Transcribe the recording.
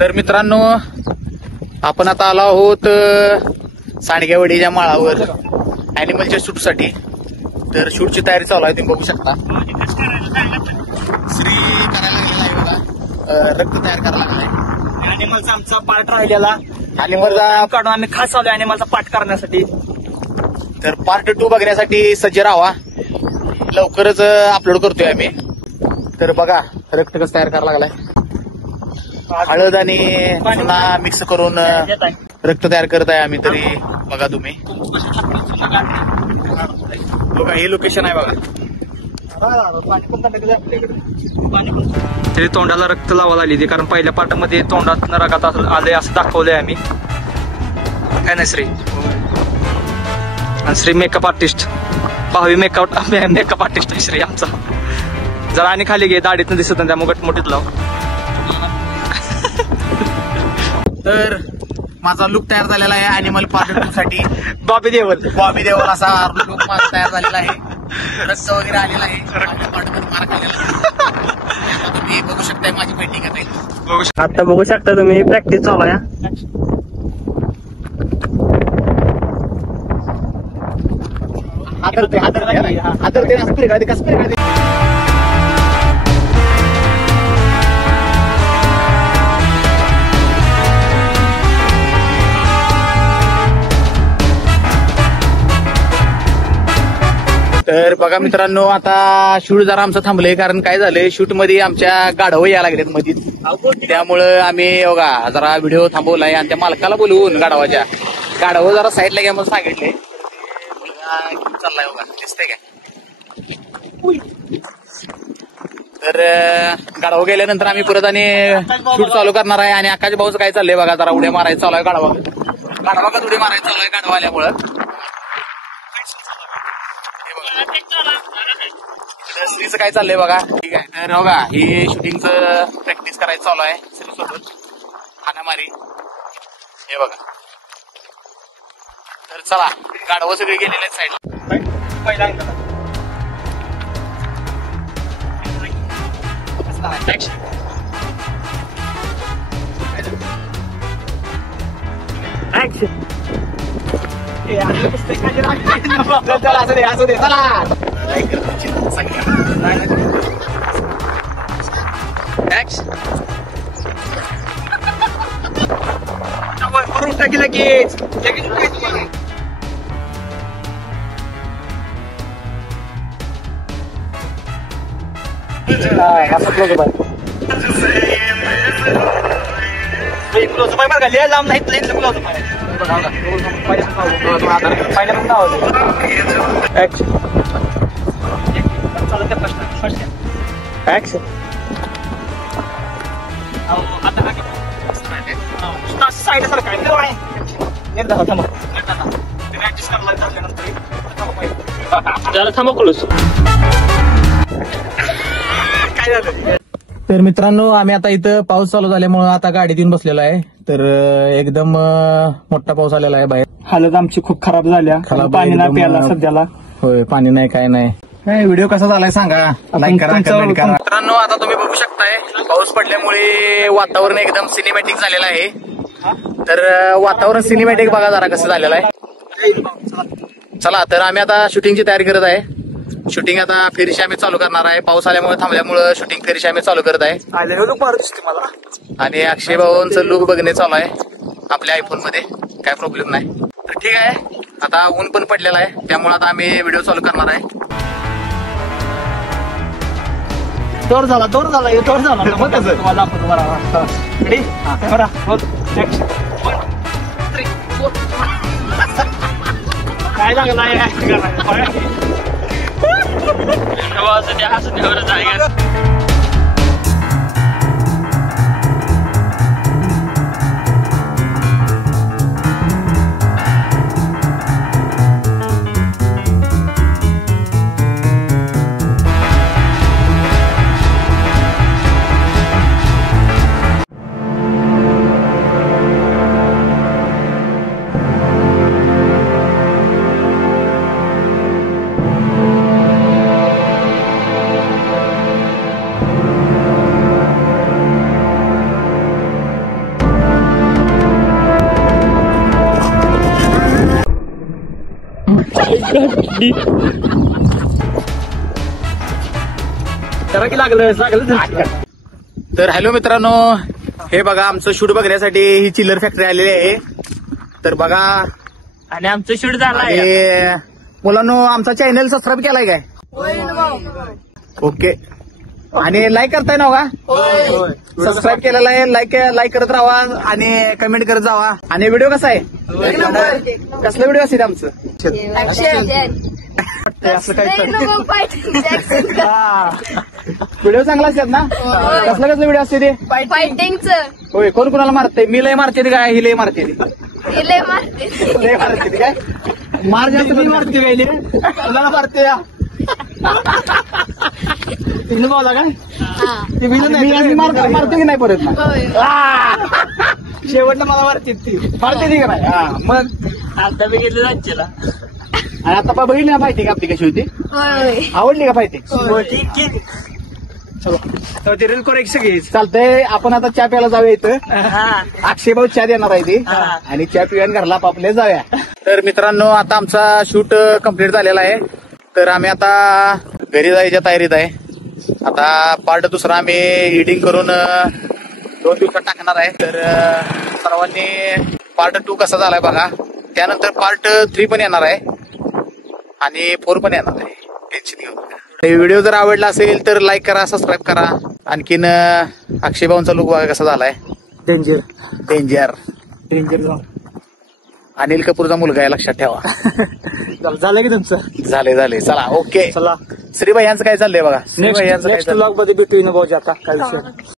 तर मित्रांनो, आपण आता आलो आहोत सांडगेवाडीच्या माळावर अॅनिमलच्या शूटसाठी. तर शूटची तयारी चालू आहे, तुम्ही बघू शकता. श्री करायला लागलेला आहे बघा, रक्त तयार करायला लागलाय. अॅनिमलचा आमचा पार्ट राहिलेला अॅनिमलचा काढून आम्ही खास आलो अॅनिमलचा पार्ट करण्यासाठी. तर पार्ट 2 बघण्यासाठी सज्ज राहावा, लवकरच अपलोड करतोय आम्ही. तर बघा रक्त कसं तयार करायला लागलाय. हळद आणि पुन्हा मिक्स करून रक्त तयार करत आहे आम्ही. तरी बघा तुम्ही, बघा हे लोकेशन आहे बघा. तरी तोंडाला रक्त लावायला आली, कारण पहिल्या पार्टमध्ये तोंडात रगात आले असं दाखवलंय आम्ही. काय नाही श्री आणि श्री मेकअप आर्टिस्ट, भावी मेकअप आर्टिस्ट आहे श्री आमचा. जरा आणि खाली घे, दाढीतनं दिसत नाही त्यामुळे मोठीत लाव. तर माझा लुक तयार झालेला आहे अॅनिमल पार्ट 2 साठी. बॉबी देवल असा लुक माझा तयार झालेला आहे. रक्त वगैरे आलेला आहे, पार्ट मध्ये मार खाल्लेला आहे. तुम्ही बघू शकताय माझी पेंटिंग आता. आता बघू शकता तुम्ही, प्रॅक्टिस चालू आहे. तर बघा मित्रांनो, आता शूट जरा आमचं थांबलंय, कारण काय झालंय, शूट मध्ये आमच्या गाढव यायला लागलेत मध्ये. त्यामुळं आम्ही बघा जरा व्हिडिओ थांबवलाय आणि त्या मालकाला बोलवून गाढवाच्या, गाढव जरा साईडला घ्या म्हणून सांगितले. चाललाय बघा, दिसतंय काय. तर गाढव गेल्यानंतर आम्ही परत आणि शूट चालू करणार आहे. आणि आकाश भाऊचं काय चाललंय बघा, जरा उड्या मारायचं चालू आहे गाढवाकडे उडी मारायचं चालू आहे गाढव आल्यामुळं. श्रीचं काय चाललंय बघा. ठीक आहे, तर बघा हे शूटिंगचं प्रॅक्टिस करायचं चालू आहे श्री सोबत, हाणामारी. हे बघा, तर चला गाढवं सगळे गेलेले आहेत साईडला. असू दे चला. लगेच लांब नाही साईड थांबा क्लोज. काय झालं. तर मित्रांनो, आम्ही आता इथं पाऊस चालू झाल्यामुळे आता गाडीत येऊन बसलेलो आहे. तर एकदम मोठा पाऊस आलेला आहे बाहेर. हालत आमची खूप खराब झाल्या, पाणी नाही प्यायला सध्याला. होय, पाणी नाही, काय नाही. व्हिडिओ कसा झालाय सांगा, लाईक करा, कमेंट करा. मित्रांनो, आता तुम्ही बघू शकताय पाऊस पडल्यामुळे वातावरण एकदम सिनेमॅटिक झालेलं आहे. तर वातावरण सिनेमॅटिक बघा जरा कसं झालेलं आहे. चला, तर आम्ही आता शूटिंगची तयारी करत आहे. शूटिंग आता फेरीशी आम्ही चालू करणार आहे. पाऊस आल्यामुळे थांबल्यामुळे शूटिंग फेरीशी आम्ही चालू करत आहे. आणि अक्षय भाऊंचं लुक बघणे चालू आहे आपल्या आयफोन मध्ये, काय प्रॉब्लेम नाही. तर ठीक आहे, आता ऊन पण पडलेला आहे, त्यामुळे आता आम्ही व्हिडिओ चालू करणार आहे. दोर झाला काय लागला. करा की लागलं. तर हॅलो मित्रांनो, हे बघा आमचं शूट बघण्यासाठी ही चिल्लर फॅक्टरी आलेली आहे. तर बघा आणि आमचं शूट झालं आहे. आणि मुलांनो, आमचा चॅनल सबस्क्राईब केलाय काय? ओके. आणि लाईक करताय ना का? सबस्क्राईब केलेला आहे. लाईक करत राहा आणि कमेंट करत जावा. आणि व्हिडिओ कसा आहे? कसला व्हिडिओ असेल आमचं? असं काय व्हिडिओ चांगला असतात ना? कसला व्हिडिओ असते ते? फायटिंगचं. होय. कोण कोणाला मारते? मी लय मारते ते काय? ही लय मारते ती? लय मारते. लय मारते ती काय? मार जास्त मी मारते वेळी तुला मारते या तिने बोला काय? मी मारते की नाही परत? शेवटला मला मारते ती. मारते ती का नाही? मग आता बघितलं राज्याला. आणि आता बघितली ना फायटिंग आपली कशी होती? आवडली का फायटिंग? चलो ते रील करू सगळी. चालतंय. आपण आता चहा प्यायला जाऊया इथं. अक्षय भाऊ चहा देणार आहे ती. आणि चहा पिऊन घरला आपापले जाऊया. तर मित्रांनो, आता आमचा शूट कम्प्लीट झालेला आहे. तर आम्ही आता घरी जायच्या तयारीत आहे. आता पार्ट दुसरा आम्ही एडिटिंग करून 2 दिवसात टाकणार आहे. तर सर्वांनी पार्ट 2 कसा झालाय बघा. त्यानंतर पार्ट 3 पण येणार आहे आणि 4 पण येणार आहे. टेन्शन घेऊ नका. व्हिडिओ जर आवडला असेल तर लाईक करा, सबस्क्राईब करा. आणखीन अक्षय भाऊंचा लुक बघा कसा झालाय. Danger danger. डेंजर. अनिल कपूरचा मुलगा आहे, लक्षात ठेवा. झालं की तुमचं? झाले. चला ओके. चला. श्रीभाई यांचं काय चाललंय बघा? श्रीभाई यांचं काय नेक्स्ट चाललंय? ब्लॉग मध्ये भेटू ना भाऊजी. आता काय विषय